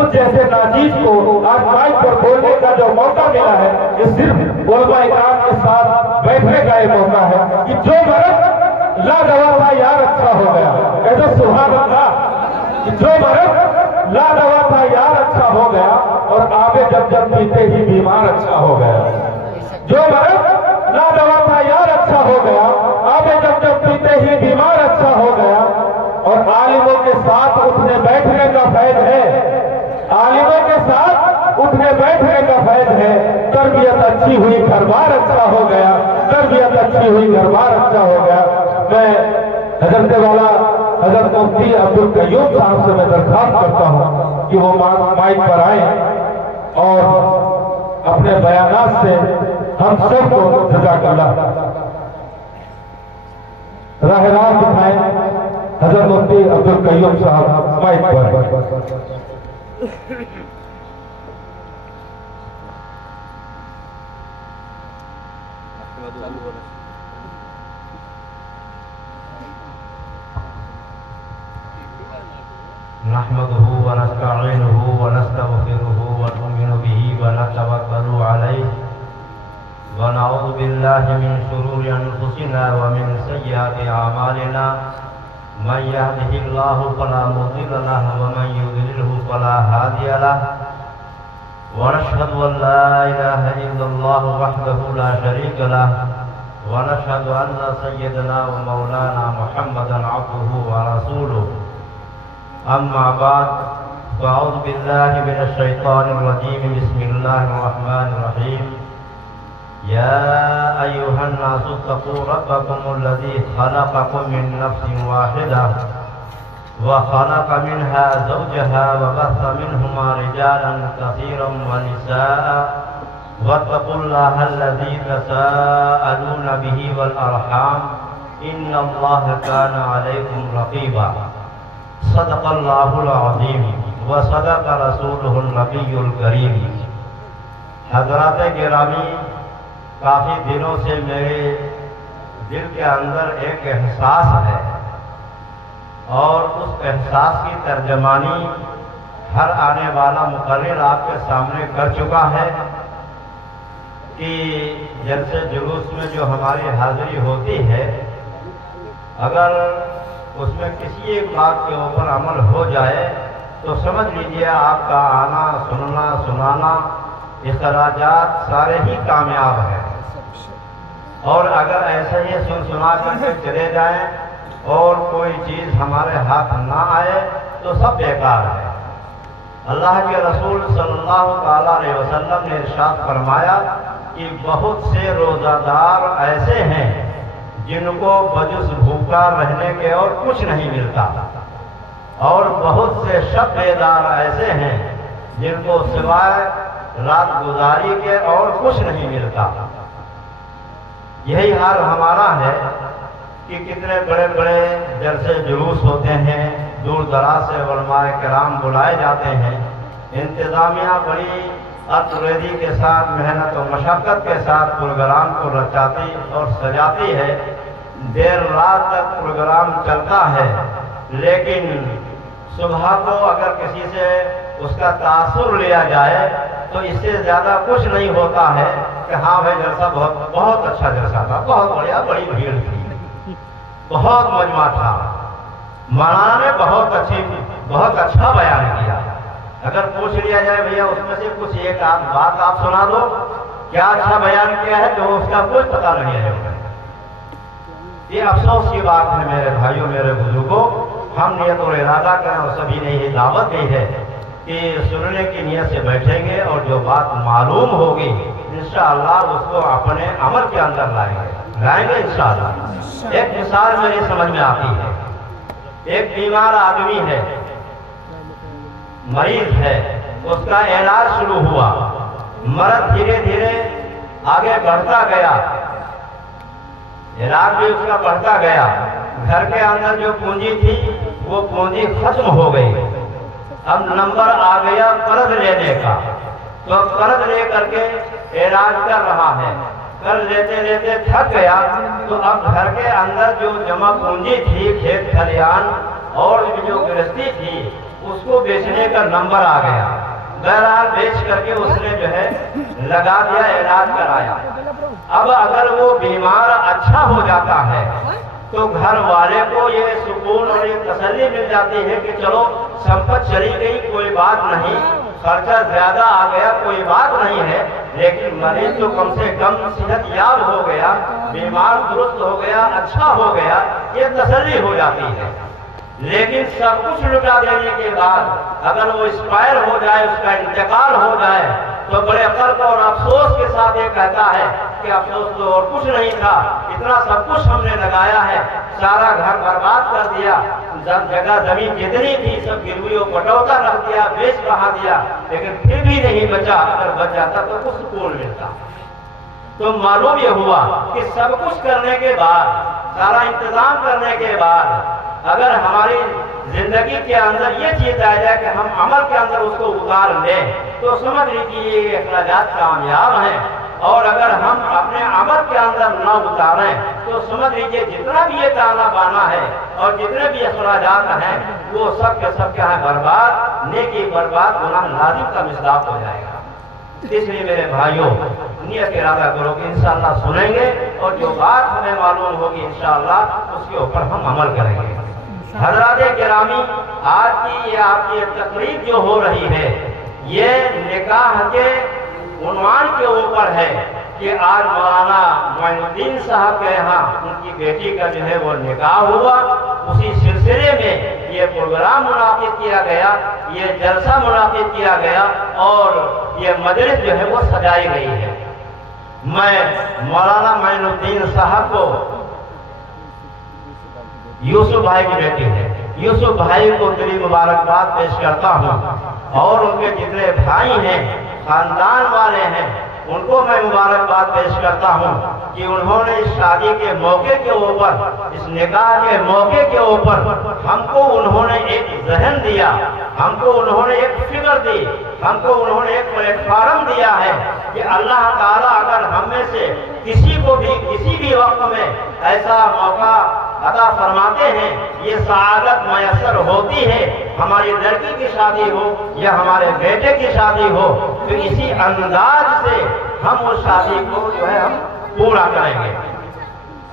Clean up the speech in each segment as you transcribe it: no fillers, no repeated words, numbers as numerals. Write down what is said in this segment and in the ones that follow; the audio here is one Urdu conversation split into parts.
مجھ جیسے ناچیز کو آج مائک پر بولنے کا جو موقع ملا ہے یہ صرف علماء کرام کے ساتھ بیٹھنے کا یہ موقع ہے کہ جو مرد لا دوا تھا یار اچھا ہو گیا، کہتے سبحان اللہ، کہ جو مرد لا دوا تھا یار اچھا ہو گیا اور آبے جب جب پیتے ہی بیمار اچھا ہو گیا، جو مرد لا دوا تھا یار اچھا ہو گیا، آبے جب جب پیتے ہی بیمار اچھا ہو گیا۔ اور عالموں کے ساتھ اٹھنے بیٹھنے کا فیض ہے، عالموں کے ساتھ اٹھنے بیٹھنے کا فیض ہے۔ تربیت اچھی ہوئی گھر بار اچھا ہو گیا، تربیت اچھی ہوئی گھر بار اچھا ہو گیا۔ میں حضرت والا حضرت مفتی عبدالقیوم صاحب سے میں درخواست کرتا ہوں کہ وہ مائک پر آئیں اور اپنے بیانات سے ہم سب کو جزاک اللہ راہ راست دکھائیں۔ حضرت مفتی عبدالقیوم صاحب مائک پر۔ نحمده ونستعينه ونستغفره ونؤمن به ونتوكل عليه ونعوذ بالله من شرور أنفسنا ومن سيئات أعمالنا من يهده الله فلا مضل له ومن يضلله فلا هادي له ونشهد أن لا إله إلا الله وحده لا شريك له ونشهد أن سيدنا ومولانا محمدا عبده ورسوله أما بعد فأعوذ بالله من الشيطان الرجيم بسم الله الرحمن الرحيم يا أيها الناس اتقوا ربكم الذي خلقكم من نفس واحدة وخلق منها زوجها وبث منهما رجالا كثيرا ونساء واتقوا الله الذي تساءلون به والأرحام إن الله كان عليكم رقيبا صدق اللہ العظیم وصدق رسولہ النبی الکریم۔ حضرات گرامی، کافی دنوں سے میرے دل کے اندر ایک احساس ہے اور اس احساس کی ترجمانی ہر آنے والا مقرر آپ کے سامنے کر چکا ہے کہ جلسے جلوس میں جو ہماری حاضری ہوتی ہے، اگر اس میں کسی ایک بات کے اوپر عمل ہو جائے تو سمجھ لیجئے آپ کا آنا، سننا، سنانا، اخراجات سارے ہی کامیاب ہیں۔ اور اگر ایسے ہی سنا کر کے چلے جائیں اور کوئی چیز ہمارے ہاتھ نہ آئے تو سب بیکار ہے۔ اللہ کے رسول صلی اللہ علیہ وسلم نے ارشاد فرمایا کہ بہت سے روزہ دار ایسے ہیں جن کو بجز بھوکا رہنے کے اور کچھ نہیں ملتا، اور بہت سے شب بیدار ایسے ہیں جن کو سوائے رات گزاری کے اور کچھ نہیں ملتا۔ یہی حال ہمارا ہے کہ کتنے بڑے بڑے جلسے جلوس ہوتے ہیں، دور دراز سے علماء کرام بلائے جاتے ہیں، انتظامیہ بڑی ریزی کے ساتھ، محنت و مشقت کے ساتھ پروگرام کو رچاتی اور سجاتی ہے، دیر رات تک پروگرام چلتا ہے، لیکن صبح کو اگر کسی سے اس کا تاثر لیا جائے تو اس سے زیادہ کچھ نہیں ہوتا ہے کہ ہاں بھائی جلسہ بہت اچھا جلسہ تھا، بہت بڑھیا، بڑی بھیڑ تھی، بہت مجمع تھا، مولانا نے بہت اچھا بیان کیا۔ اگر پوچھ لیا جائے بھیا اس میں سے کچھ ایک آدھ بات آپ سنا دو، کیا اچھا بیان کیا ہے، تو اس کا کچھ پتہ نہیں ہے۔ یہ افسوس کی بات ہے میرے بھائیوں، میرے بزرگوں، ہم نیت اور ارادہ کریں اور سبھی نے یہ دعوت دی ہے کہ سننے کی نیت سے بیٹھیں گے اور جو بات معلوم ہوگی انشاءاللہ اس کو اپنے عمل کے اندر لائیں گے انشاءاللہ۔ ایک مثال میری سمجھ میں آتی ہے، ایک بیمار آدمی ہے، مریض ہے، اس کا علاج شروع ہوا، مرض دھیرے دھیرے آگے بڑھتا گیا، علاج بھی اس کا بڑھتا گیا، گھر کے اندر جو پونجی تھی وہ پونجی ختم ہو گئی، اب نمبر آ گیا قرض لینے کا، تو قرض لے کر کے علاج کر رہا ہے، قرض لیتے لیتے تھک گیا، تو اب گھر کے اندر جو جمع پونجی تھی، کھیت کھلیان اور جو گرہستی تھی، اس کو بیچنے کا نمبر آ گیا، بہرحال بیچ کر کے اس نے جو ہے لگا دیا، علاج کرایا۔ اب اگر وہ بیمار اچھا ہو جاتا ہے تو گھر والے کو یہ سکون اور یہ تسلی مل جاتی ہے کہ چلو سمپت چلی گئی کوئی بات نہیں، خرچہ زیادہ آ گیا کوئی بات نہیں ہے، لیکن مریض تو کم سے کم صحت یاب ہو گیا، بیمار درست ہو گیا، اچھا ہو گیا، یہ تسلی ہو جاتی ہے۔ لیکن سب کچھ لٹا دینے کے بعد اگر وہ اسپائر ہو جائے، اس کا انتقال ہو جائے، تو بڑے قلق اور افسوس کے ساتھ یہ کہتا ہے کہ افسوس تو اور کچھ نہیں تھا، اتنا سب کچھ ہم نے لگایا ہے، سارا گھر برباد کر دیا، جگہ زمین جتنی تھی سب گرویوں پٹوتا رکھ دیا، بیچ بہا دیا، لیکن پھر بھی نہیں بچا، اگر بچ جاتا تو کچھ سکون ملتا۔ تو معلوم یہ ہوا کہ سب کچھ کرنے کے بعد، سارا انتظام کرنے کے بعد اگر ہماری زندگی کے اندر یہ چیز آ جائے کہ ہم عمل کے اندر اس کو اتار لیں تو سمجھ لیجیے یہ اخراجات کامیاب ہیں، اور اگر ہم اپنے عمل کے اندر نہ اتاریں تو سمجھ لیجیے جتنا بھی یہ تانا بانا ہے اور جتنے بھی اخراجات ہیں وہ سب کے سب کیا ہے برباد، نیکی برباد، گناہ لازم کا مصداق ہو جائے گا۔ اس لیے میرے بھائیوں نیت ارادہ کرو کہ انشاءاللہ سنیں گے اور جو بات ہمیں معلوم ہوگی انشاءاللہ اس کے اوپر ہم عمل کریں گے۔ حضرات گرامی، آج کی یہ آپ کی تقریب جو ہو رہی ہے یہ نکاح کے عنوان کے اوپر ہے کہ آج مولانا معین الدین صاحب کے یہاں ان کی بیٹی کا جو ہے وہ نکاح ہوا، اسی سلسلے میں یہ پروگرام منعقد کیا گیا، یہ جلسہ منعقد کیا گیا اور یہ مجلس جو ہے وہ سجائی گئی ہے۔ میں مولانا معین الدین صاحب کو، یوسف بھائی کی بیٹی ہے، یوسف بھائی کو دلی مبارکباد پیش کرتا ہوں، اور ان کے جتنے بھائی ہیں خاندان والے ہیں ان کو میں مبارکباد پیش کرتا ہوں کہ انہوں نے اس شادی کے موقع کے اوپر، اس نکاح کے موقع کے اوپر ہم کو انہوں نے ایک ذہن دیا، ہم کو انہوں نے ایک فکر دی، ہم کو انہوں نے ایک پلیٹ فارم دیا ہے کہ اللہ تعالیٰ اگر ہم میں سے کسی کو بھی کسی بھی وقت میں ایسا موقع عطا فرماتے ہیں، یہ سعادت میسر ہوتی ہے، ہماری لڑکی کی شادی ہو یا ہمارے بیٹے کی شادی ہو، تو اسی انداز سے ہم اس شادی کو جو ہے ہم پورا کریں گے۔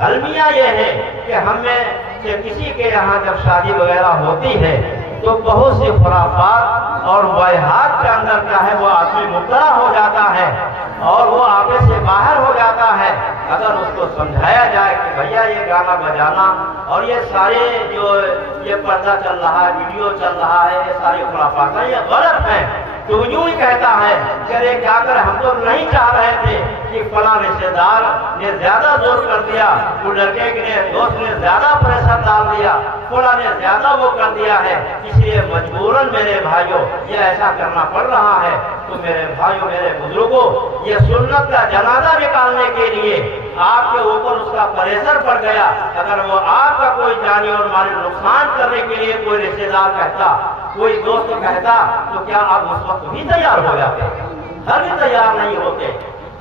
المیہ یہ ہے کہ ہم میں سے کسی کے یہاں جب شادی وغیرہ ہوتی ہے تو بہت سی خرافات اور وہیات کے اندر کیا ہے وہ آدمی مبتلا ہو جاتا ہے اور وہ آگے سے باہر ہو جاتا ہے۔ اگر اس کو سمجھایا جائے کہ بھیا یہ گانا بجانا اور یہ سارے جو یہ پردہ چل رہا ہے، ویڈیو چل رہا ہے، یہ ساری خرافات ہیں، یہ غلط ہیں، تو یوں ہی کہتا ہے کہ ارے کیا کر ہم تو نہیں چاہ رہے تھے کہ فلاں رشتے دار نے زیادہ زور کر دیا، وہ لڑکے کے دوست نے زیادہ پریشر ڈال دیا، فلاں نے زیادہ وہ کر دیا ہے، اس لیے مجبوراً میرے بھائیوں یہ ایسا کرنا پڑ رہا ہے۔ تو میرے بھائیوں، میرے بزرگوں، یہ سنت کا جنازہ نکالنے کے لیے آپ کے اوپر اس کا پریشر پڑ گیا، اگر وہ آپ کا کوئی جانی اور مالی نقصان کرنے کے لیے کوئی رشتے دار کہتا، کوئی دوست کہتا، تو کیا آپ اس وقت بھی تیار ہو جاتے؟ ہم تیار نہیں ہوتے۔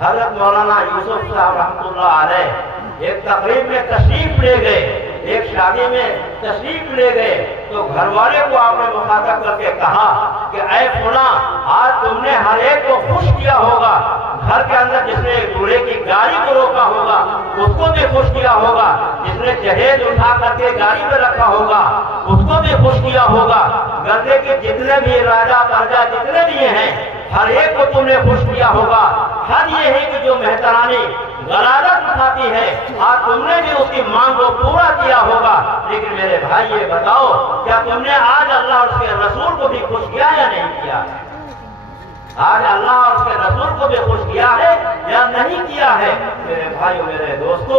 حضرت مولانا یوسف صاحب رحمۃ اللہ علیہ ایک تقریب میں تشریف لے گئے، ایک شادی میں تشریف لے گئے، تو گھر والے کو آپ نے مخاطب کر کے کہا کہ اے فلاں، آج تم نے ہر ایک کو خوش کیا ہوگا، گھر کے اندر جس نے دولہے کی گاڑی کو روکا ہوگا اس کو بھی خوش کیا ہوگا، جس نے جہیز اٹھا کر کے گاڑی میں رکھا ہوگا اس کو بھی خوش کیا ہوگا، گردے کے جتنے بھی راجا پرجا جتنے بھی ہیں ہر ایک کو تم نے خوش کیا ہوگا۔ حد یہ ہے کہ جو مہترانی غلالت اٹھاتی ہے آج تم نے بھی اس کی مانگ کو پورا کیا ہوگا، لیکن میرے بھائی یہ بتاؤ کیا تم نے آج اللہ اور اس کے رسول کو بھی خوش کیا یا نہیں کیا؟ آج اللہ اور اس کے رسول کو بھی خوش کیا ہے یا نہیں کیا ہے؟ میرے بھائیو، میرے دوستو،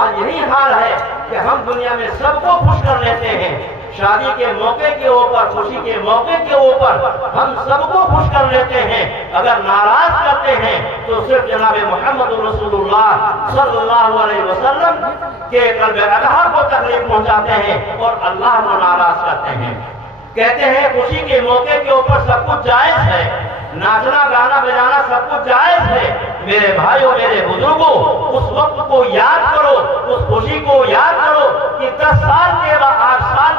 آج یہی حال ہے کہ ہم دنیا میں سب کو خوش کر لیتے ہیں، شادی کے موقع کے اوپر، خوشی کے موقع کے اوپر ہم سب کو خوش کر لیتے ہیں، اگر ناراض کرتے ہیں تو صرف جناب محمد رسول اللہ صلی اللہ علیہ وسلم کے قلب اطہر کو تکلیف پہنچاتے ہیں اور اللہ کو ناراض کرتے ہیں۔ کہتے ہیں خوشی کے موقع کے اوپر سب کچھ جائز ہے، ناچنا گانا بجانا سب کچھ جائز ہے، میرے بھائیوں، میرے بزرگوں، اس وقت کو یاد کرو، اس خوشی کو یاد کرو کہ 10 سال کے بعد، 8 سال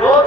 2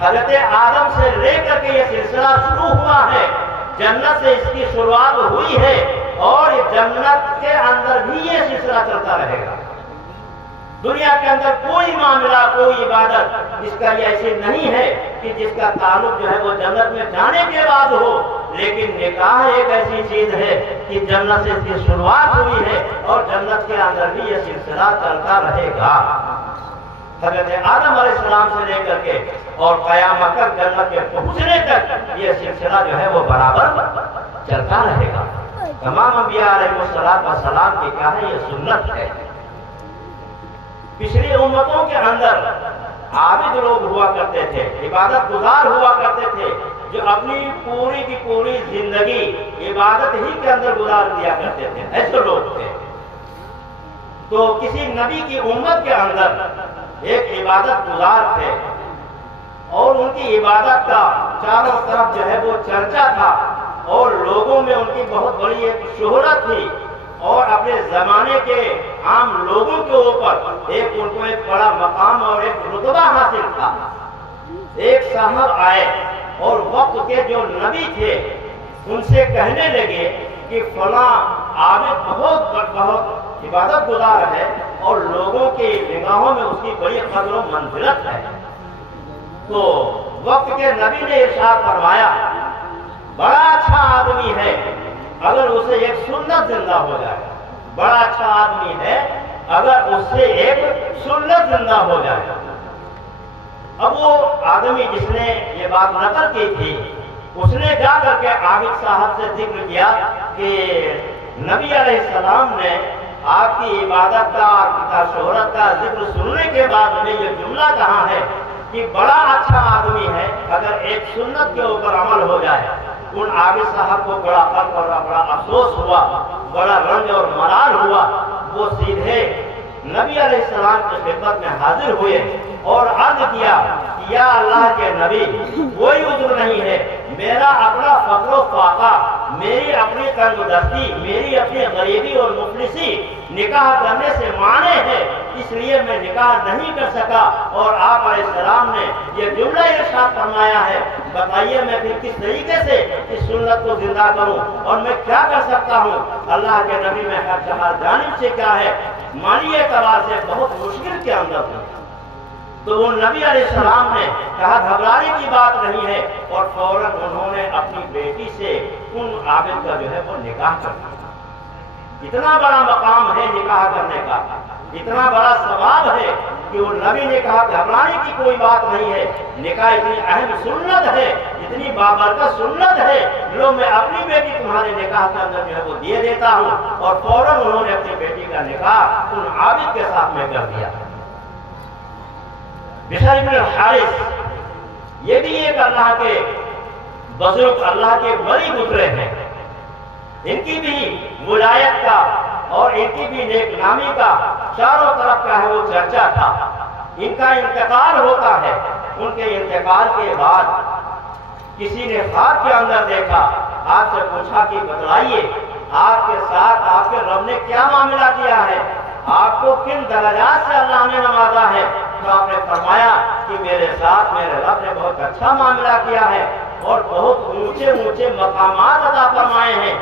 حضرت آدم سے لے کر کے یہ سلسلہ شروع ہوا ہے، جنت سے اس کی شروعات ہوئی ہے، اور جنت کے اندر بھی یہ سلسلہ چلتا رہے گا۔ دنیا کے اندر کوئی معاملہ، کوئی عبادت اس کا یہ ایسی نہیں ہے کہ جس کا تعلق جو ہے وہ جنت میں جانے کے بعد ہو، لیکن نکاح ایک ایسی چیز ہے کہ جنت سے اس کی شروعات ہوئی ہے اور جنت کے اندر بھی یہ سلسلہ چلتا رہے گا۔ حضرت آدم علیہ السلام سے لے کر کے اور قیامت تک جنت کے پہنچنے تک یہ سلسلہ جو ہے وہ برابر چلتا رہے گا۔ تمام انبیاء علیہ السلام کی کیا ہے؟ یہ سنت ہے۔ پچھلی امتوں کے اندر عابد لوگ ہوا کرتے تھے، عبادت گزار ہوا کرتے تھے، جو اپنی پوری کی پوری زندگی عبادت ہی کے اندر گزار دیا کرتے تھے، ایسے لوگ تھے۔ تو کسی نبی کی امت کے اندر ایک عبادت گزار تھے، اور ان کی عبادت کا چاروں طرف جو ہے وہ چرچا تھا، اور لوگوں میں ان کی بہت بڑی ایک شہرت تھی، اور اپنے زمانے کے عام لوگوں کے اوپر ان کو ایک بڑا مقام اور ایک رتبہ حاصل تھا۔ ایک صاحب آئے اور وقت کے جو نبی تھے ان سے کہنے لگے کہ فلاں عابد بہت عبادت گزار ہے، اور لوگوں کی نگاہوں میں اس کی بڑی قدر و منزلت ہے۔ تو وقت کے نبی نے ارشاد فرمایا، بڑا اچھا آدمی ہے اگر اسے ایک سنت زندہ ہو جائے، بڑا اچھا آدمی ہے اگر اس سے ایک سنت زندہ ہو جائے۔ اب وہ آدمی جس نے یہ بات نقل کی تھی، اس نے جا کر کے عابد صاحب سے ذکر کیا کہ نبی علیہ السلام نے آپ کی عبادت کا، آپ کی شہرت کا ذکر سننے کے بعد میں یہ جملہ کہا ہے کہ بڑا اچھا آدمی ہے اگر ایک سنت کے اوپر عمل ہو جائے۔ ان عابد صاحب کو بڑا غم اور بڑا افسوس ہوا، بڑا رنج اور ملال ہوا۔ وہ سیدھے نبی علیہ السلام کی خدمت میں حاضر ہوئے اور عرض کیا کہ یا اللہ کے نبی، کوئی عذر نہیں ہے، میرا اپنا فقر و فاقہ، میری اپنی تنگ دستی، میری اپنی غریبی اور مفلسی نکاح کرنے سے مانے ہے، اس لیے میں نکاح نہیں کر سکا۔ اور آپ علیہ السلام نے یہ جملہ ارشاد فرمایا ہے، بتائیے میں پھر کس طریقے سے اس سنت کو زندہ کروں اور میں کیا کر سکتا ہوں؟ اللہ کے نبی میں ہر جانب سے کیا ہے، مالی اعتبار سے بہت مشکل کے اندر ہوں۔ تو وہ نبی علیہ السلام نے کہا گھبرانے کی بات نہیں ہے، اور فوراً انہوں نے اپنی بیٹی سے ان عابد کا جو ہے وہ نکاح کر دیا۔ اتنا بڑا مقام ہے نکاح کرنے کا، اتنا بڑا ثواب ہے کہ وہ نبی نے کہا گھبرانے کی کوئی بات نہیں ہے، نکاح اتنی اہم سنت ہے، اتنی بابرکت سنت ہے، لو میں اپنی بیٹی تمہارے نکاح کے اندر جو ہے وہ دیے دیتا ہوں۔ اور فوراً انہوں نے اپنی بیٹی کا نکاح ان عابد کے ساتھ میں کر دیا۔ بشر بن الحارث یہ بھی ایک اللہ کے بزرگ، اللہ کے ولی گزرے ہیں، ان کی بھی ولایت کا اور ان کی بھی نیک نامی کا چاروں طرف کا ہے وہ چرچا تھا۔ ان کا انتقال ہوتا ہے، ان کے انتقال کے بعد کسی نے خواب کے اندر دیکھا، آپ سے پوچھا کہ بتلائیے آپ کے ساتھ آپ کے رب نے کیا معاملہ کیا ہے، آپ کو کن درجات سے اللہ نے نوازا ہے؟ تو آپ نے فرمایا کہ میرے ساتھ میرے رب نے بہت اچھا معاملہ کیا ہے اور بہت اونچے اونچے مقامات عطا فرمائے ہیں۔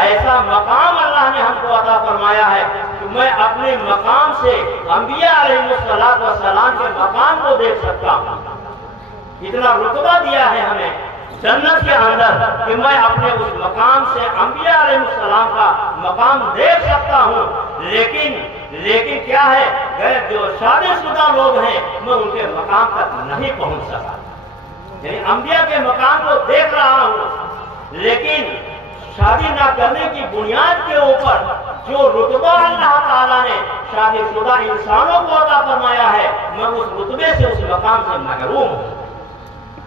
ایسا مقام اللہ نے ہم کو عطا فرمایا ہے کہ میں اپنے مقام سے انبیاء علیہ السلام کے مقام کو دیکھ سکتا ہوں۔ اتنا رتبہ دیا ہے ہمیں جنت کے اندر کہ میں اپنے اس مقام سے انبیاء علیہ السلام کا مقام دیکھ سکتا ہوں۔ لیکن کیا ہے، جو شادی شدہ لوگ ہیں میں ان کے مقام تک نہیں پہنچ سکا، یعنی انبیاء کے مقام کو دیکھ رہا ہوں، لیکن شادی نہ کرنے کی بنیاد کے اوپر جو رتبہ اللہ تعالیٰ نے شادی شدہ انسانوں کو عطا فرمایا ہے، میں اس رتبے سے، اس مقام سے محروم ہوں۔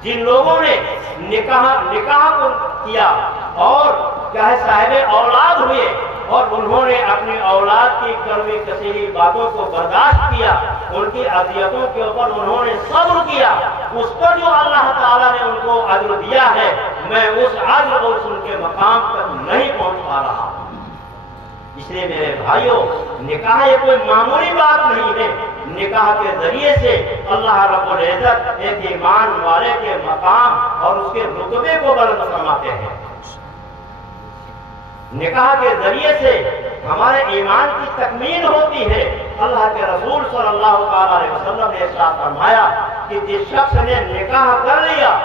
جن لوگوں نے نکاح کو کیا اور کیا ہے صاحب اولاد ہوئے اور انہوں نے اپنی اولاد کی کڑوی کثیری باتوں کو برداشت کیا، ان کی اذیتوں کے اوپر انہوں نے صبر کیا، اس پر جو اللہ تعالیٰ نے ان کو اجر دیا ہے، میں اس اجر اور ان کے مقام تک نہیں پہنچ پا رہا۔ اس لیے میرے بھائیوں، نکاح یہ کوئی معمولی بات نہیں ہے، نکاح کے ذریعے سے اللہ رب العزت ایک ایمان والے کے مقام اور اس کے رتبے کو بلند فرماتے ہیں۔ نکاح کے ذریعے سے ہمارے ایمان کی تکمیل ہوتی ہے۔ اللہ کے رسول صلی اللہ علیہ وسلم نے ارشاد فرمایا کہ جس شخص نے نکاح کر لیا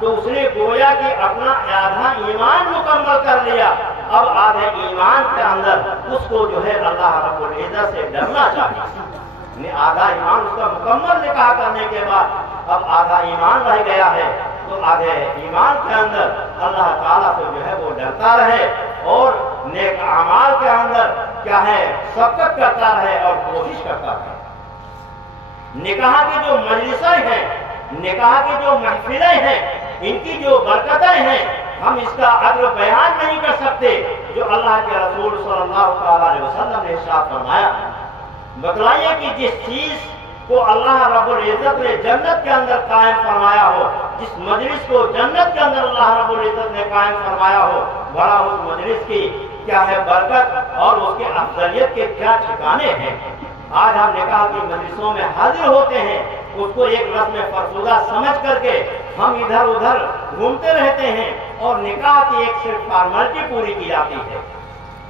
تو اس نے گویا کہ اپنا آدھا ایمان مکمل کر لیا۔ اب آدھے ایمان کے اندر اس کو جو ہے اللہ رب العزت سے ڈرنا چاہیے۔ آدھا ایمان اس کا مکمل نکاح کرنے کے بعد اب آدھا ایمان رہ گیا ہے، تو آدھے ایمان کے اندر اللہ تعالیٰ سے جو ہے وہ ڈرتا رہے اور نیک اعمال کے اندر کیا ہے سبقت کرتا رہے اور کوشش کرتا رہے۔ نکاح کی جو مجلسیں ہیں، نکاح کی جو محفلیں ہیں، ان کی جو برکتیں ہیں، ہم اس کا عدل بیان نہیں کر سکتے جو اللہ کے رسول صلی اللہ علیہ وسلم نے ارشاد فرمایا۔ بتلائیے کہ جس چیز کو اللہ رب العزت نے جنت کے اندر قائم فرمایا ہو، جس مجلس کو جنت کے اندر اللہ رب العزت نے قائم فرمایا ہو، بڑا اس مجلس کی کیا ہے برکت اور اس کے افضلیت کے کیا ٹھکانے ہیں۔ آج ہم نکاح کی مجلسوں میں حاضر ہوتے ہیں، اس کو ایک رسم فرسودہ سمجھ کر کے ہم ادھر ادھر گھومتے رہتے ہیں اور نکاح کی ایک صرف فارمیلٹی پوری کی جاتی ہے۔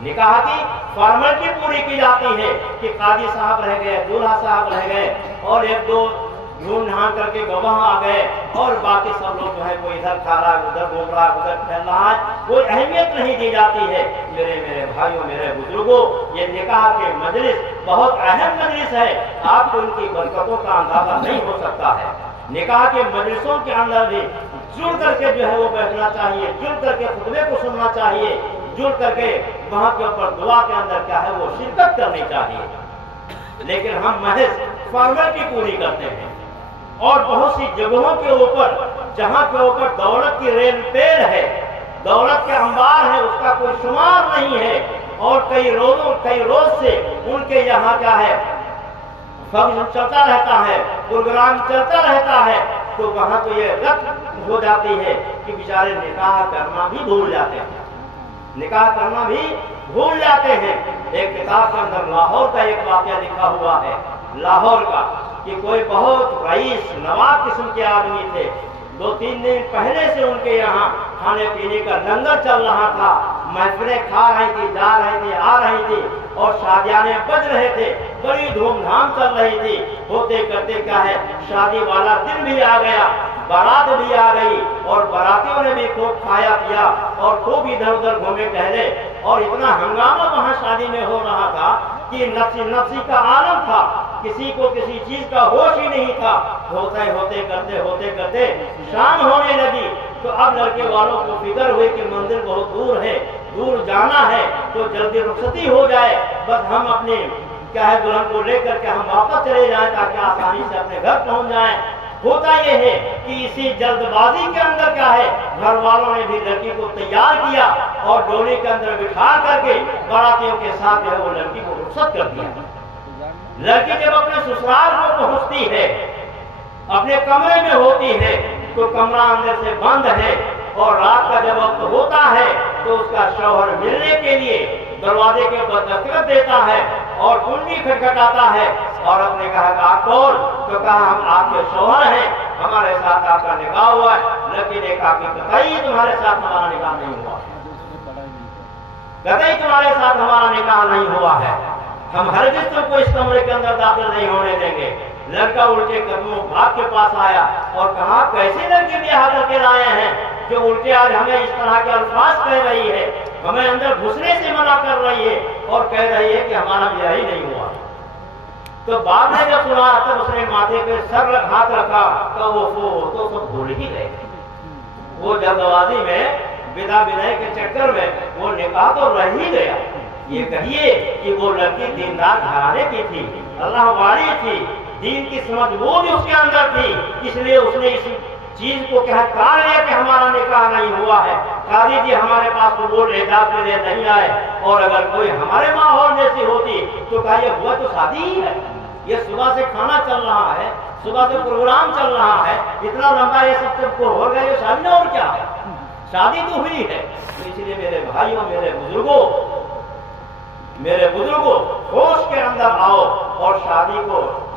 نکاح کی فارمیلٹی پوری کی جاتی ہے کہ قاضی صاحب رہ گئے، دولہا صاحب رہ گئے اور ایک دو ڈھونڈ ڈھانڈ کر کے گواہ آ گئے اور باقی سب لوگ جو ہے کوئی ادھر کھا رہا ہے، ادھر گھوم رہا ہے، ادھر پھیل رہا ہے، کوئی اہمیت نہیں دی جاتی ہے۔ میرے بھائیوں، میرے بزرگوں، یہ نکاح کے مجلس بہت اہم مجلس ہے، آپ کو ان کی برکتوں کا اندازہ نہیں ہو سکتا ہے۔ نکاح کے مجلسوں کے اندر بھی جڑ کر کے جو ہے وہ بیٹھنا چاہیے، جڑ کر کے خطبے کو سننا چاہیے، جڑ کر کے وہاں کے اوپر دعا کے اندر کیا ہے وہ شرکت کرنی چاہیے۔ لیکن ہم محض فارمیلٹی پوری کرتے ہیں اور بہت سی جگہوں کے اوپر جہاں کے اوپر دولت کی ریل پیل ہے، دولت کے انبار ہے، اس کا کوئی شمار نہیں ہے اور کئی روز سے ان کے یہاں کیا ہے فنکشن چلتا رہتا ہے، پروگرام چلتا رہتا ہے، تو وہاں تو یہ غلط ہو جاتی ہے کہ بیچارے نکاح کرنا بھی بھول جاتے ہیں، نکاح کرنا بھی بھول جاتے ہیں۔ ایک کتاب کے اندر لاہور کا ایک واقعہ لکھا ہوا ہے، لاہور کا، کہ کوئی بہت رئیس نواب قسم کے آدمی تھے، 2-3 دن پہلے سے ان کے یہاں کھانے پینے کا لنگر چل رہا تھا، محفلیں کھا رہی تھی، جا رہی تھی، آ رہی تھی اور شادیانے بج رہے تھے، بڑی دھوم دھام چل رہی تھی۔ ہوتے کرتے کیا ہے شادی والا دن بھی آ گیا، بارات بھی آ گئی اور باراتیوں نے بھی خوب کھایا پیا اور خوب ادھر ادھر گھومے ٹہلے اور اتنا ہنگامہ وہاں شادی میں ہو رہا تھا کہ نفسی کا عالم تھا، کسی کو کسی چیز کا ہوش ہی نہیں تھا۔ ہوتے کرتے شام ہونے لگی تو اب لڑکے والوں کو فکر ہوئی کہ منزل بہت دور ہے، دور جانا ہے تو جلدی رخصتی ہو جائے، بس ہم اپنے کیا ہے دلہن کو لے کر کے ہم واپس چلے جائیں تاکہ آسانی سے اپنے گھر پہنچ جائیں۔ ہوتا یہ ہے کہ اسی جلد بازی کے اندر کیا ہے گھر والوں نے بھی لڑکی کو تیار کیا اور ڈولی کے اندر بٹھا کر کے باراتیوں کے ساتھ جو ہے وہ لڑکی کو رخصت کر دیا۔ لڑکی جب اپنے سسرال کو پہنچتی ہے، اپنے کمرے میں ہوتی ہے تو کمرہ اندر سے بند ہے اور رات کا جب وقت ہوتا ہے تو اس کا شوہر ملنے کے لیے دروازے کے اوپر دستخط دیتا ہے اور کنڈی کھٹکھٹاتا ہے۔ عورت نے کہا کہ آپ کون؟ تو کہا ہم آپ کے شوہر ہیں، ہمارے ساتھ آپ کا نکاح ہوا ہے۔ لڑکی نے کہا کہ قطعی تمہارے ساتھ ہمارا نکاح نہیں ہوا، قطعی تمہارے ساتھ ہمارا نکاح نہیں ہوا ہے، ہم ہرگز تم کو اس کمرے کے اندر داخل نہیں ہونے دیں گے۔ لڑکا الٹے قدموں باپ کے پاس آیا اور کہا کیسی لڑکی بیاہ کر کے لائے ہیں جو الٹے آج ہمیں اس طرح کے الفاظ کہہ رہی ہے، ہمیں اندر گھسنے سے منع کر رہی ہے اور کہہ رہی ہے کہ ہمارا بیاہ ہی نہیں ہوا۔ تو باپ نے جب سنا تب اس نے ماتھے پہ سر ہاتھ رکھا تو سب بھول ہی گئے۔ وہ جلدبازی میں بدا بدائی کے چکر میں وہ نکاح تو رہ ہی گیا۔ یہ کہیے کہ وہ لڑکی دیندار گھرانے کی تھی، اللہ والی تھی، دین کی سمجھ وہ بھی اس کے اندر تھی، اس لیے اس نے اس چیز کو کہا لیا کہ ہمارا نکاح نہیں ہوا ہے، قاضی جی ہمارے پاس قبول اعجاب کے لیے نہیں آئے، اور اگر کوئی ہمارے ماحول جیسی ہوتی تو کہا یہ ہوا تو شادی ہی ہے، یہ صبح سے کھانا چل رہا ہے، صبح سے پروگرام چل رہا ہے، اتنا لمبا یہ سب کو ہو گیا، یہ شادی نہ اور کیا ہے، شادی تو ہوئی ہے۔ اس لیے میرے بھائیوں، میرے بزرگوں ہوش کے اندر آؤ اور شادی کو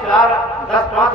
4, 10, 5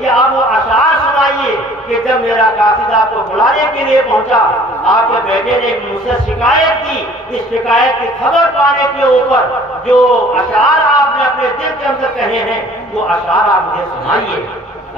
کہ آپ وہ اشعار سنائیے کہ جب میرا قاصد آپ کو بلانے کے لیے پہنچا، آپ کے بیٹے نے مجھ سے شکایت کی، اس شکایت کی خبر پانے کے اوپر جو اشعار آپ نے اپنے دل کے اندر کہے ہیں وہ اشعار آپ مجھے سنائیے۔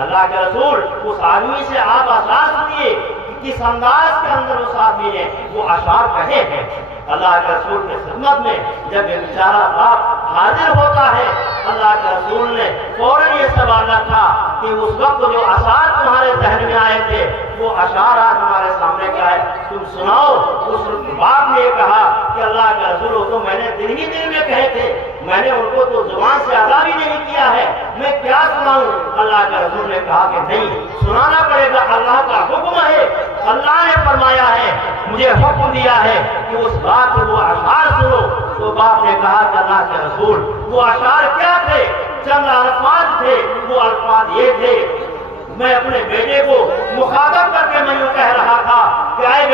اللہ کے رسول اس آدمی سے آپ اشعار سنیے کس انداز کے اندر اس آدمی نے وہ اشعار کہے ہیں۔ اللہ کے رسول کے خدمت میں جب یہ بیچارہ باپ حاضر ہوتا ہے، اللہ کے رسول نے فوراً یہ سوال رکھا کہ اس وقت جو اشعار تمہارے ذہن میں آئے تھے وہ اشعار آج ہمارے سامنے کیا ہے، تم سناؤ۔ اس باپ نے یہ کہا کہ اللہ کے رسول وہ تو میں نے دل ہی دل میں کہے تھے، میں نے ان کو تو زبان سے ادا بھی نہیں کیا ہے، میں کیا سناؤں؟ اللہ کے رسول نے کہا کہ نہیں، سنانا پڑے گا، اللہ کا حکم ہے، اللہ نے فرمایا ہے، مجھے حکم دیا ہے کہ اس بات کو وہ اشعار سنو۔ تو باپ نے کہا کہ اللہ کے رسول وہ اشعار کیا تھے؟ چند الفاظ تھے، وہ الفاظ یہ تھے، میں اپنے بیٹے کو مخاطب کر کے میں یوں کہہ رہا تھا کہ اے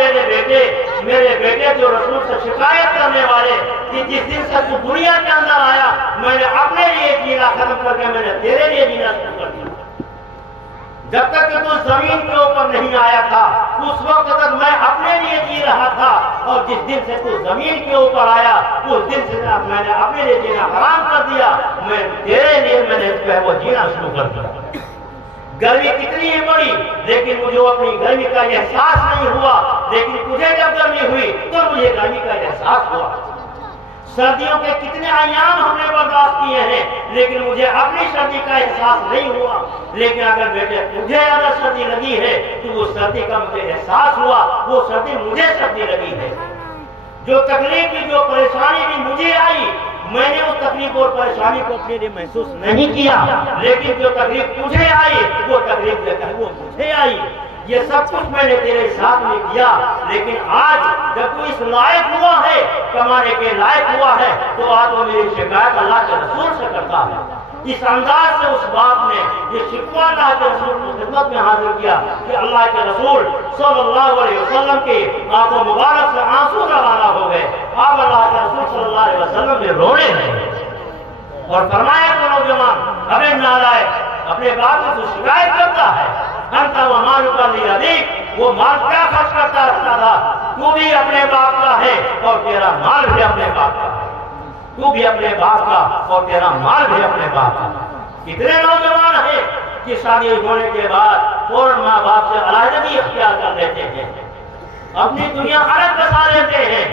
میرے بیٹے جو رسول سے شکایت کرنے والے کہ جس دن سے تو دنیا کے اندر آیا میں نے اپنے لیے جینا ختم کر کے میں نے تیرے لیے جینا شروع کر دیا۔ جب تک کہ تو زمین کے اوپر نہیں آیا تھا اس وقت تک میں اپنے لیے جی رہا تھا، اور جس دن سے تو زمین کے اوپر آیا اس دن سے میں نے اپنے لیے جینا حرام کر دیا، میں تیرے لیے میں نے جو ہے وہ جینا شروع کر دیا۔ گرمی کتنی ہی بڑی لیکن مجھے اپنی گرمی کا احساس نہیں ہوا، لیکن تجھے جب گرمی ہوئی تو مجھے گرمی کا احساس ہوا۔ سردیوں کے کتنے ایام ہم نے برداشت کیے ہیں لیکن مجھے اپنی سردی کا احساس نہیں ہوا، لیکن اگر بیٹے تجھے اگر سردی لگی ہے تو وہ سردی کا مجھے احساس ہوا، وہ سردی مجھے سردی لگی ہے۔ جو تکلیف بھی جو پریشانی بھی مجھے آئی میں نے اس تکلیف اور پریشانی کو اپنے لیے محسوس نہیں کیا، لیکن جو تکلیف تجھے آئی وہ تکلیف جو ہے وہ مجھے آئی۔ یہ سب کچھ میں نے تیرے ساتھ میں کیا، لیکن آج جب تو اس لائق ہوا ہے، کمانے کے لائق ہوا ہے، تو آج وہ میری شکایت اللہ کے رسول سے کرتا ہے۔ اس انداز سے اس باپ نے یہ شکوہ اللہ کے رسول کی خدمت میں حاضر کیا کہ اللہ کے رسول صلی اللہ علیہ وسلم کے آنکھوں مبارک سے آنسو روانہ ہو گئے۔ آپ اللہ کے رسول صلی اللہ علیہ وسلم میں رونے ہیں اور فرمایا کہ نوجوان ابے نالائق اپنے باپ سے شکایت کرتا ہے، انت و مالک لابیک، وہ مال کیا خرچ کرتا رہتا تھا، تو بھی اپنے باپ کا ہے اور تیرا مال بھی اپنے باپ کا ہے، تو بھی اپنے باپ کا اور تیرا مال بھی اپنے باپ کا۔ کتنے نوجوان ہیں کہ شادی ہونے کے بعد فوراً ماں باپ سے علیحدگی اختیار کر لیتے ہیں، اپنی دنیا الگ بسا لیتے ہیں،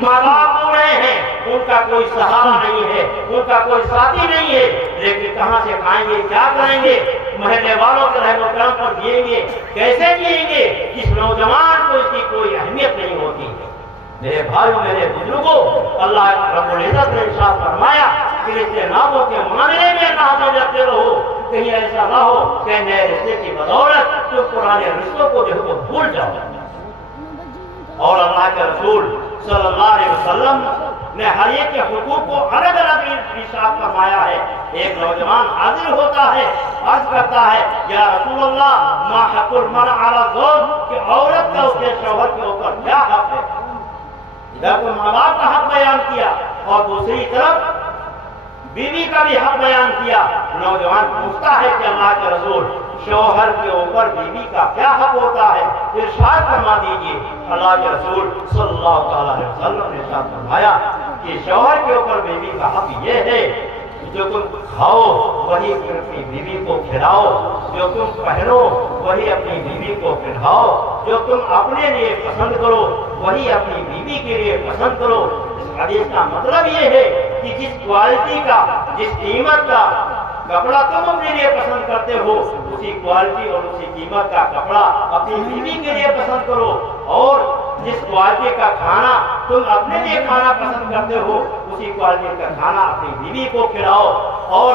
ماں باپ بوڑھے ہیں، ان کا کوئی سہارا نہیں ہے، ان کا کوئی ساتھی نہیں ہے، لیکن کہاں سے کھائیں گے، کیا کریں گے، محلے والوں کے رحم و کرم پر جیئیں گے، کیسے جیئیں گے؟ اس نوجوان کو اس کی کوئی اہمیت نہیں ہوتی۔ میرے بھائیوں میرے بزرگوں، اللہ رب العزت نے ارشاد فرمایا کہ رشتے ناموں کے معاملے میں ناظر رکھتے رہو، کہیں ایسا نہ ہو کہ نئے رشتے کی بدولت تو پرانے رشتوں کو جو ہے بھول جاؤ۔ اور اللہ کے رسول صلی اللہ علیہ وسلم نے ہر ایک کے حقوق کو الگ الگ ارشاد فرمایا ہے۔ ایک نوجوان حاضر ہوتا ہے، عرض کرتا ہے یا رسول اللہ ما حق المرء علی الزوج، کہ عورت کا اس کے شوہر کے اوپر کیا حق ہے؟ ادھر تو ماں باپ کا حق بیان کیا اور دوسری طرف بیوی کا بھی حق بیان کیا۔ نوجوان پوچھتا ہے کہ اللہ کے رسول شوہر کے اوپر بیوی کا کیا حق ہوتا ہے، ارشاد فرما دیجیے۔ اللہ کے رسول صلی اللہ علیہ وسلم نے ارشاد فرمایا کہ شوہر کے اوپر بیوی کا حق یہ ہے جو تم کھاؤ وہی اپنی بیوی کو کھلاؤ، جو تم پہنو وہی اپنی بیوی کو پہناؤ، جو تم اپنے لیے پسند کرو وہی اپنی بیوی کے لیے پسند کرو۔ اس حدیث کا مطلب یہ ہے کہ جس کوالٹی کا جس قیمت کا کپڑا تم اپنے لیے پسند کرتے ہو اسی کوالٹی اور اسی قیمت کا کپڑا اپنی بیوی کے لیے پسند کرو، اور جس کوالٹی کا کھانا تم اپنے لیے کھانا پسند کرتے ہو اسی کوالٹی کا کھانا اپنی بیوی کو کھلاؤ، اور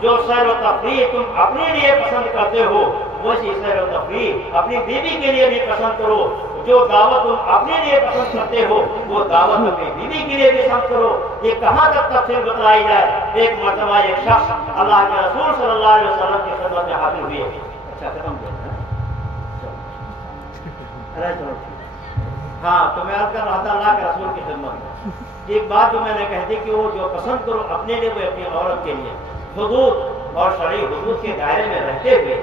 جو سیر و تفریح تم اپنے لیے پسند کرتے ہو ویسی سیر و تفریح اپنی بیوی کے لیے بھی پسند کرو، جو دعوت تم اپنے لیے پسند کرتے ہو وہ دعوت اپنی بیوی کے لیے بھی پسند کرو۔ یہ کہاں تک تفصیل بتلائی جائے؟ ایک مرتبہ ایک شخص اللہ کے رسول صلی اللہ علیہ وسلم کی خدمت میں حاضر ہوئے۔ اچھا ختم ہاں تو میں عرض کر رہا تھا اللہ کے رسول کی خدمت میں ایک بات جو میں نے کہہ دی کہ وہ جو پسند کرو اپنے لیے وہ اپنی عورت کے لیے، حدود اور شرعی حدود کے دائرے میں رہتے ہوئے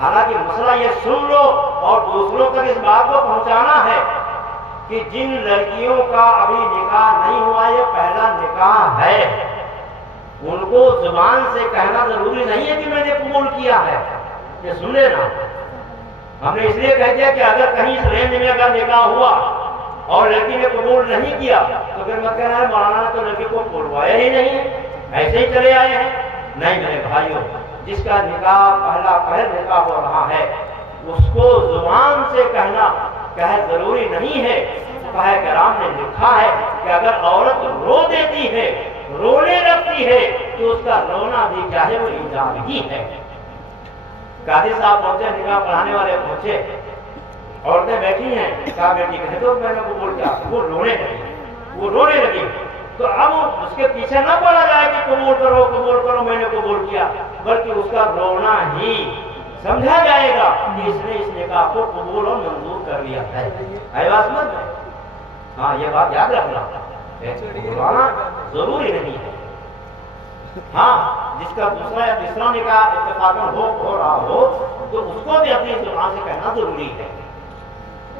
حالانکہ مسئلہ یہ سن لو اور دوسروں تک اس بات کو پہنچانا ہے کہ جن لڑکیوں کا ابھی نکاح نہیں ہوا یہ پہلا نکاح ہے، ان کو زبان سے کہنا ضروری نہیں ہے کہ میں نے قبول کیا ہے. یہ سن لینا، ہم نے اس لیے کہہ دیا کہ اگر کہیں اس رینج میں اگر نکاح ہوا اور لڑکی نے قبول نہیں کیا تو پھر مت کہنا ہے مولانا نے تو لڑکی کو بلوایا ہی نہیں ہے، ایسے ہی چلے آئے ہیں. نہیں میرے بھائیوں، جس کا نکاح پہلا نکاح ہو رہا ہے اس کو زبان سے کہنا ضروری نہیں ہے. فقہاء کرام نے لکھا ہے کہ اگر عورت رو دیتی ہے، رونے لگتی ہے تو اس کا رونا بھی چاہے وہ ایجاب ہی ہے. قاضی صاحب پہنچے، نکاح پڑھانے والے پہنچے، عورتیں بیٹھی ہیں، کہا بیٹی کہہ دو میں نے قبول کیا. وہ رونے لگی تو اب اس کے پیچھے نہ پڑا جائے کہ قبول کرو میں نے قبول کیا، بلکہ اس کا رونا ہی سمجھا جائے گا کہ اس نے اس نکاح کو قبول اور منظور کر لیا ہے. بات سمجھ میں؟ ہاں یہ بات یاد رکھنا، بلوانا ضروری نہیں ہے. ہاں جس کا دوسرا یا تیسرا نکاح اتفاقاً ہو رہا ہو تو اس کو بھی اپنی زبان سے کہنا ضروری ہے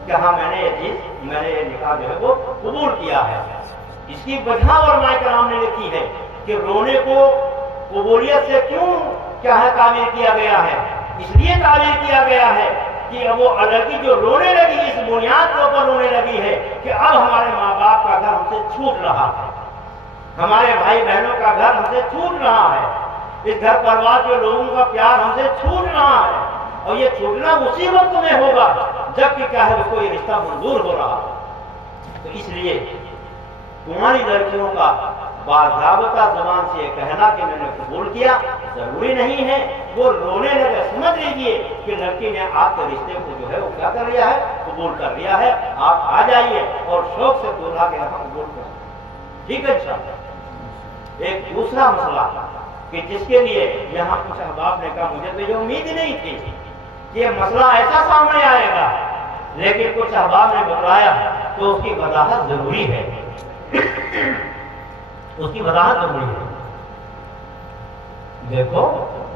کہ ہاں میں نے یہ نکاح جو ہے وہ قبول کیا ہے. اس کی وجہ علماء کرام نے لکھی ہے کہ رونے کو قبولیت سے کیوں تعبیر کیا گیا ہے. اس لیے تعبیر کیا گیا ہے کہ اب وہ لڑکی جو رونے لگی اس بنیاد کے اوپر رونے لگی ہے کہ اب ہمارے ماں باپ کا گھر ہم سے چھوٹ رہا ہے، ہمارے بھائی بہنوں کا گھر ہم سے چھوٹ رہا ہے، اس گھر پریوار کے لوگوں کا پیار ہم سے چھوٹ رہا ہے. اور یہ چھوٹنا اسی وقت میں ہوگا جب کہ کیا ہے اس کو یہ رشتہ منظور ہو رہا ہے. تو اس لیے تمہاری لڑکیوں کا باضابطہ زبان سے یہ کہنا کہ میں نے قبول کیا ضروری نہیں ہے. وہ رونے لگے سمجھ لیجیے کہ لڑکی نے آپ کے رشتے کو جو ہے وہ کیا کر لیا ہے، قبول کر لیا ہے. آپ آ جائیے اور شوق سے دولہا کے یہاں قبول کریں. ٹھیک ہے انشاءاللہ. ایک دوسرا مسئلہ کہ جس کے لیے یہاں کچھ احباب نے کہا مجھے تو یہ امید ہی نہیں تھی کہ یہ مسئلہ ایسا سامنے آئے گا، لیکن کچھ احباب نے بتایا تو اس کی وضاحت ضروری ہے. اس کی وضاحت ضروری ہے. دیکھو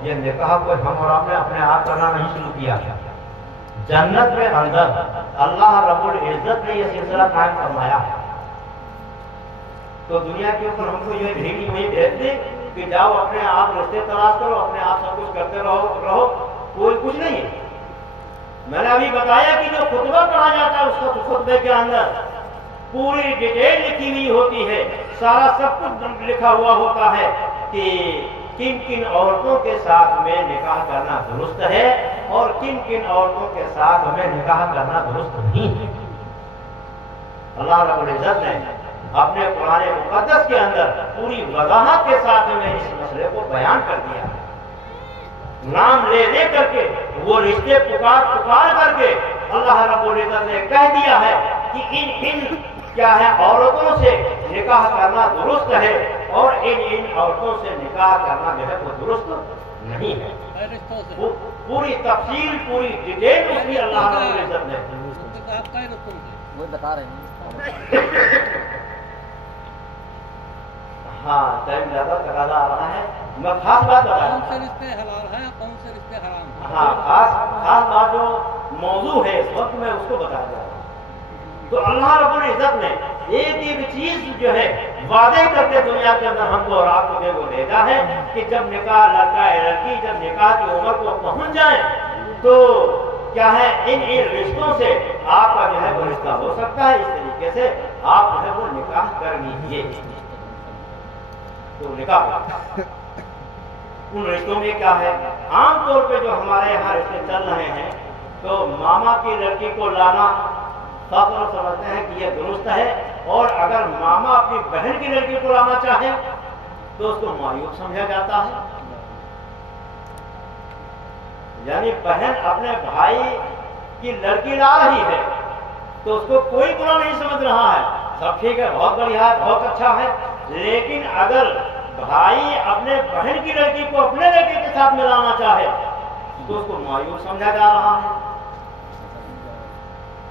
یہ نکاح کو ہم اور آپ نے اپنے آپ کرنا نہیں شروع کیا. جنت میں اندر اللہ رب العزت نے یہ سلسلہ قائم فرمایا ہے. تو دنیا کے اوپر ہم کو یہ ڈھیلی ہوئی بھیج دی کہ جاؤ اپنے آپ رشتے تلاش کرو، اپنے آپ سب کچھ کرتے رہو، کوئی کچھ نہیں ہے. میں نے ابھی بتایا کہ جو خطبہ پڑھا جاتا ہے اس خطبے کے اندر پوری ڈیٹیل لکھی ہوئی ہوتی ہے، سارا سب کچھ لکھا ہوا ہوتا ہے کہ کن کن عورتوں کے ساتھ میں نکاح کرنا درست ہے اور کن کن عورتوں کے ساتھ ہمیں نکاح کرنا درست نہیں ہے. اللہ رب العزت نے اپنے قرآن مقدس کے اندر پوری وضاحت کے ساتھ میں اس مسئلے کو بیان کر دیا ہے. نام لے کر کے وہ رشتے پکار کر کے اللہ رب العزت نے کہہ دیا ہے کہ ان کیا ہے عورتوں سے نکاح کرنا درست ہے اور ان عورتوں سے نکاح کرنا جو ہے وہ درست نہیں ہے. پوری تفصیل پوری ڈیٹیل اس کی اللہ رب العزت نے وہ بتا رہے ہیں. ہاں ٹائم زیادہ تقاضا آ رہا ہے. میں خاص بات بتا کون سے رشتے حلال ہیں کون سے رشتے حرام ہیں. ہاں خاص بات جو موضوع ہے اس وقت میں اس کو بتا دیا. تو اللہ رب العزت نے ایک چیز جو ہے واضح کر کے دنیا کے اندر ہم کو اور آپ کو وہ بھیجا ہے کہ جب نکاح لڑکا ہے لڑکی جب نکاح کی عمر کو پہنچ جائیں تو کیا ہے ان رشتوں سے آپ کا جو ہے وہ رشتہ ہو سکتا ہے. اس طریقے سے آپ جو ہے وہ نکاح کر لیجیے. تو نکاح ان رشتوں میں کیا ہے، عام طور پہ جو ہمارے یہاں رشتے چل رہے ہیں تو ماما کی لڑکی کو لانا فخر سمجھتے ہیں کہ یہ درست ہے، اور اگر ماما اپنی بہن کی لڑکی کو لانا چاہے تو اس کو معیوب سمجھا جاتا ہے. یعنی بہن اپنے بھائی کی لڑکی لا رہی ہے تو اس کو کوئی برا نہیں سمجھ رہا ہے، سب ٹھیک ہے، بہت بڑھیا ہے، بہت اچھا ہے. لیکن اگر بھائی اپنے بہن کی لڑکی کو اپنے لڑکے کے ساتھ ملانا چاہے تو اس کو معیوب سمجھا جا رہا ہے.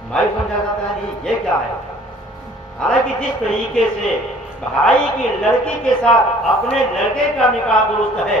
معیوب سمجھا جاتا ہے یہ کیا ہے. حالانکہ جس طریقے سے بھائی کی لڑکی کے ساتھ اپنے لڑکے کا نکاح درست ہے